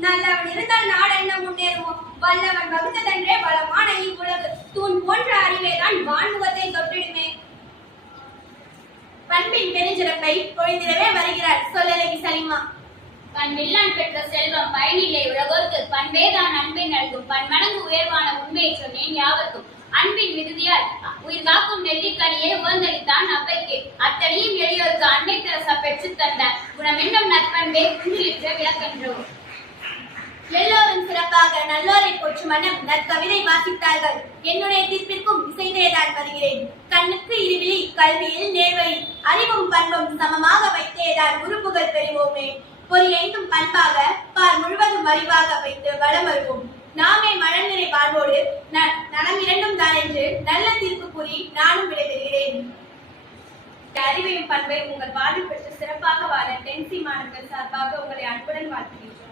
நல்லவன் இருந்தால் நாடென்ன முன்னேறுமோ. வல்லவன் வகுத்ததென்றே வளமான இவ்வுலகு. தூண் போன்ற அறிவேதான் வான்முகத்தை தொட்டிடுமே. பண்பின் பெருஞ்சிறப்பை பொழிந்திடவே வருகிறார் சொல்லலகி சலிமா. பண்பில்லான் பெற்ற செல்வம் பயனில்லை உலகோர்க்கு. பண்பேதான் அன்பை நல்கும். பன்மடங்கு உயர்வான உண்மையை சொன்னேன் யாவர்க்கும். அன்பின் விடுதியால் உயிர் காக்கும் நெல்லிக்கனியை உகந்தளித்தான் அப்பைக்கு. அத்தனையும் எளியோருக்கு அன்னை தெரசா பெற்றுத் தந்த குணமென்னும் நற்பண்பை குன்றிலிற்ற விளக்கென்றோம். எல்லோரும் சிறப்பாக நல்லோரை போற்றும் மனம் நற்கவிதை வாசித்தார்கள். என்னுடைய தீர்ப்பிற்கும் இசைந்தேதான் வருகிறேன். கண்ணுக்கு இருவிழி கல்வியில் நேர்வழி அறிவும் பண்பும் சமமாக வைத்தேதான் உறுப்புகள் பெறுவோமே. பொறி ஐந்தும் பண்பாக பார் முழுவதும் அறிவாக வைத்து வளம் வருவோம். நாமே மழநிறை வாழ்வோடு நலம் இரண்டும் தான் என்று நல்ல தீர்ப்பு கூறி நானும் விடைபெறுகிறேன். அறிவையும் பண்பை உங்கள் வாழ்வில் பெற்று சிறப்பாக வாழ டென்சி மாணவர்கள் சார்பாக உங்களை அன்புடன் வாழ்த்துகின்றோம்.